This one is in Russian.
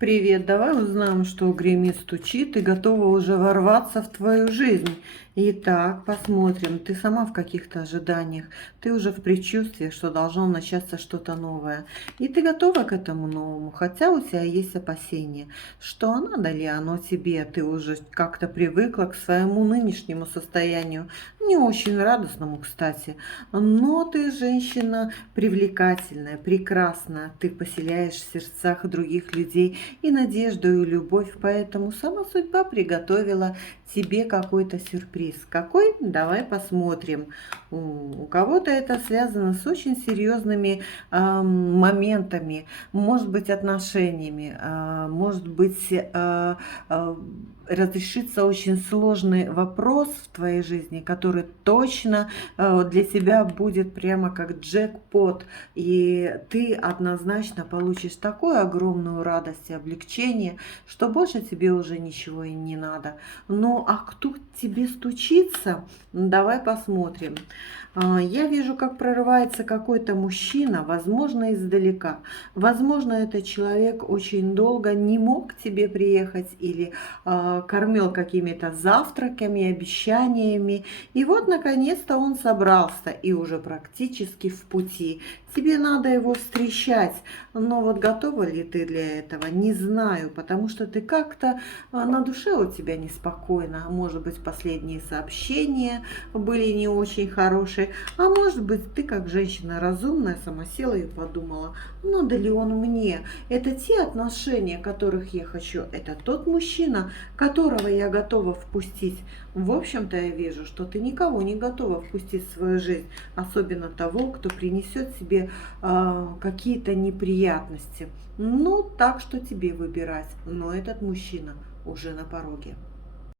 Привет, давай узнаем, что гремит, стучит и готова уже ворваться в твою жизнь. Итак, посмотрим, ты сама в каких-то ожиданиях, ты уже в предчувствии, что должно начаться что-то новое. И ты готова к этому новому, хотя у тебя есть опасения, что надо ли оно тебе, ты уже как-то привыкла к своему нынешнему состоянию, не очень радостному, кстати. Но ты женщина привлекательная, прекрасная, ты поселяешь в сердцах других людей и надежду, и любовь. Поэтому сама судьба приготовила тебе какой-то сюрприз. Какой? Давай посмотрим. У кого-то это связано с очень серьезными моментами, может быть, отношениями, может быть, разрешится очень сложный вопрос в твоей жизни, который точно для тебя будет прямо как джекпот, и ты однозначно получишь такую огромную радость и облегчение, что больше тебе уже ничего и не надо. Ну, а кто к тебе стучится? Давай посмотрим. Я вижу, как прорывается какой-то мужчина, возможно, издалека. Возможно, этот человек очень долго не мог к тебе приехать или кормил какими-то завтраками, обещаниями. И вот, наконец-то, он собрался и уже практически в пути. Тебе надо его встречать, но вот готова ли ты для этого, не знаю, потому что ты как-то на душе у тебя неспокойно. Может быть, последние сообщения были не очень хорошие, а может быть, ты как женщина разумная сама села и подумала, надо ли он мне. Это те отношения, которых я хочу, это тот мужчина, которого я готова впустить. В общем-то, я вижу, что ты никого не готова впустить в свою жизнь, особенно того, кто принесет себе какие-то неприятности. Ну, так что тебе выбирать, но этот мужчина уже на пороге.